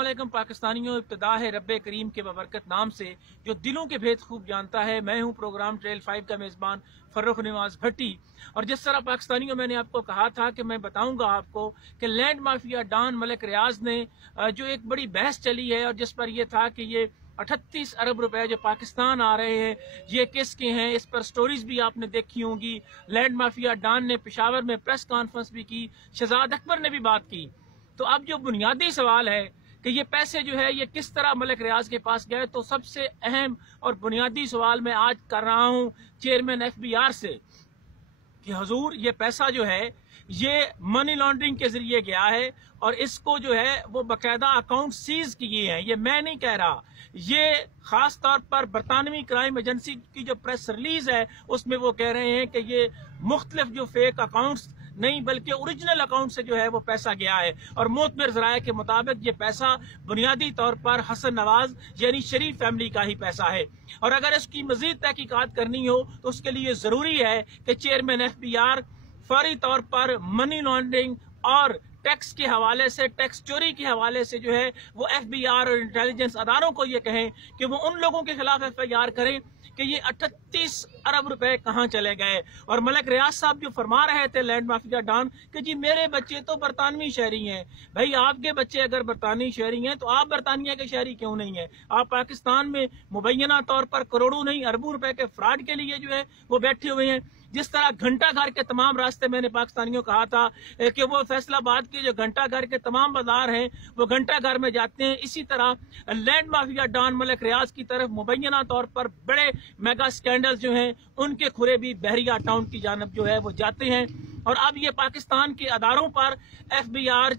अस्सलामुअलैकुम पाकिस्तानियों, इब्तिदा है रब्बे करीम के बबरकत नाम से जो दिलों के भेद खूब जानता है। मैं हूं प्रोग्राम ट्रेल 5 का मेज़बान फर्रुख नवाज भट्टी। और जिस तरह पाकिस्तानियों मैंने आपको कहा था कि मैं बताऊंगा आपको कि लैंड माफिया डॉन मलिक रियाज ने जो एक बड़ी बहस चली है और जिस पर यह था कि ये 38 अरब रुपए जो पाकिस्तान आ रहे हैं ये किसके हैं, इस पर स्टोरीज भी आपने देखी होंगी। लैंड माफिया डॉन ने पेशावर में प्रेस कॉन्फ्रेंस भी की, शहजाद अकबर ने भी बात की। तो अब जो बुनियादी सवाल है कि ये पैसे जो है ये किस तरह मलिक रियाज के पास गए, तो सबसे अहम और बुनियादी सवाल मैं आज कर रहा हूं चेयरमैन FBI से कि हुजूर ये पैसा जो है ये मनी लॉन्ड्रिंग के जरिए गया है और इसको जो है वो बकायदा अकाउंट सीज किए हैं। ये मैं नहीं कह रहा, ये खास तौर पर बरतानवी क्राइम एजेंसी की जो प्रेस रिलीज है उसमें वो कह रहे हैं कि ये मुख्तलिफ जो फेक अकाउंट्स नहीं बल्कि ओरिजिनल अकाउंट से जो है वो पैसा गया है। और मोतबर ज़राए के मुताबिक ये पैसा बुनियादी तौर पर हसन नवाज यानी शरीफ फैमिली का ही पैसा है। और अगर इसकी मजीद तहकीकात करनी हो तो उसके लिए जरूरी है कि चेयरमैन FBI फौरी तौर पर मनी लॉन्ड्रिंग और टैक्स के हवाले से, टैक्स चोरी के हवाले से जो है वो FBI और इंटेलिजेंस अदारों को ये कहें कि वो उन लोगों के खिलाफ FIR करें कि ये 38 अरब रुपए कहां चले गए। और मलिक रियाज साहब जो फरमा रहे थे लैंड माफिया डॉन कि जी मेरे बच्चे तो बरतानवी शहरी हैं। भाई आपके बच्चे अगर बरतानवी शहरी हैं तो आप बरतानिया के शहरी क्यों नहीं है? आप पाकिस्तान में मुबैना तौर पर करोड़ों नहीं अरबों रुपए के फ्रॉड के लिए जो है वो बैठे हुए हैं। जिस तरह घंटा घर के तमाम रास्ते मैंने पाकिस्तानियों कहा था कि वो फैसलाबाद के जो घंटा घर के तमाम बाजार हैं वो घंटा घर में जाते हैं, इसी तरह लैंड माफिया डॉन मलिक रियाज की तरफ मुबैना तौर पर बड़े मेगा स्कैंडल जो हैं उनके खुरे भी बहरिया टाउन की जानब जो है वो जाते हैं। और अब ये पाकिस्तान के अदारों पर FBR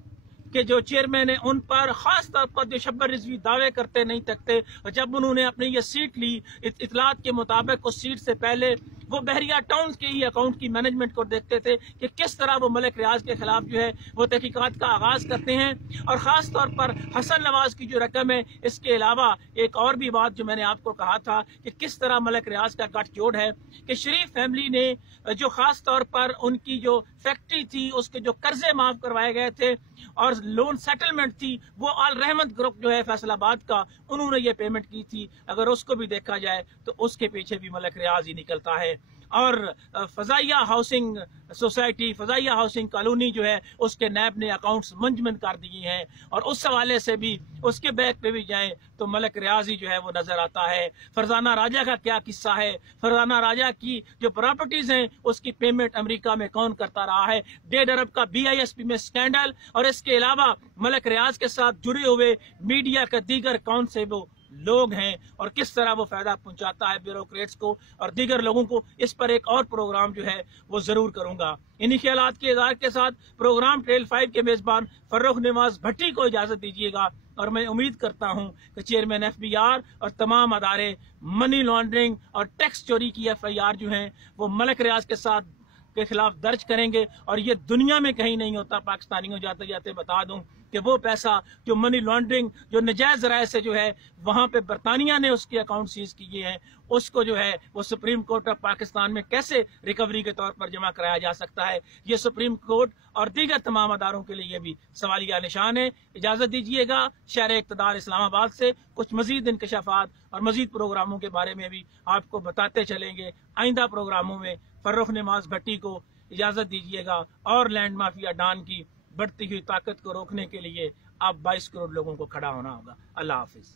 के जो चेयरमैन है उन पर खास तौर पर जो शब्बर रिजवी दावे करते नहीं थकते, जब उन्होंने अपनी ये सीट ली इतलात के मुताबिक उस सीट से पहले वो बहरिया टाउन के ही अकाउंट की मैनेजमेंट को देखते थे कि किस तरह वो मलिक रियाज के खिलाफ जो है वो तहकीकात का आगाज करते हैं। और खास तौर पर हसन नवाज की जो रकम है, इसके अलावा एक और भी बात जो मैंने आपको कहा था कि किस तरह मलिक रियाज का गठजोड़ है कि शरीफ फैमिली ने जो खास तौर पर उनकी जो फैक्ट्री थी उसके जो कर्जे माफ करवाए गए थे और लोन सेटलमेंट थी वो आल रहमत ग्रुप जो है फैसलाबाद का, उन्होंने ये पेमेंट की थी। अगर उसको भी देखा जाए तो उसके पीछे भी मलिक रियाज ही निकलता है। और फजाइया हाउसिंग सोसाइटी, फजाइया हाउसिंग कॉलोनी जो है उसके नैब ने अकाउंट्स मंजमद कर दिए हैं और उस हवाले से भी उसके बैक पे भी जाएं तो मलिक रियाज ही जो है वो नजर आता है। फरजाना राजा का क्या किस्सा है? फरजाना राजा की जो प्रॉपर्टीज हैं उसकी पेमेंट अमेरिका में कौन करता रहा है? 1.5 अरब का BISP में स्कैंडल और इसके अलावा मलिक रियाज के साथ जुड़े हुए मीडिया के दीगर कौन से वो लोग हैं और किस तरह वो फायदा पहुंचाता है ब्यूरोक्रेट्स को और दीगर लोगों को, इस पर एक और प्रोग्राम जो है वो जरूर करूंगा। इन्हीं ख्यालात के इज़हार के साथ प्रोग्राम ट्रेल 5 के मेजबान फर्रुख नवाज भट्टी को इजाजत दीजिएगा और मैं उम्मीद करता हूं कि चेयरमैन FBR और तमाम अदारे मनी लॉन्ड्रिंग और टैक्स चोरी की FIR जो है वो मलिक रियाज के साथ के खिलाफ दर्ज करेंगे। और ये दुनिया में कहीं नहीं होता। पाकिस्तानियों जाते जाते बता दूं कि वो पैसा जो मनी लॉन्ड्रिंग जो नजायज ज़राए से जो है वहां पे बरतानिया ने उसके अकाउंट सीज किए हैं, उसको जो है वो सुप्रीम कोर्ट ऑफ पाकिस्तान में कैसे रिकवरी के तौर पर जमा कराया जा सकता है, ये सुप्रीम कोर्ट और दीगर तमाम अदारों के लिए भी सवालिया निशान है। इजाजत दीजिएगा। शहर इक़्तिदार इस्लामाबाद से कुछ मजीद इंकशाफात और मजीद प्रोग्रामों के बारे में भी आपको बताते चलेंगे। आइंदा प्रोग्रामों में फर्रुख नवाज भट्टी को इजाजत दीजिएगा और लैंड माफिया डॉन की बढ़ती हुई ताकत को रोकने के लिए आप 22 करोड़ लोगों को खड़ा होना होगा। अल्लाह हाफिज।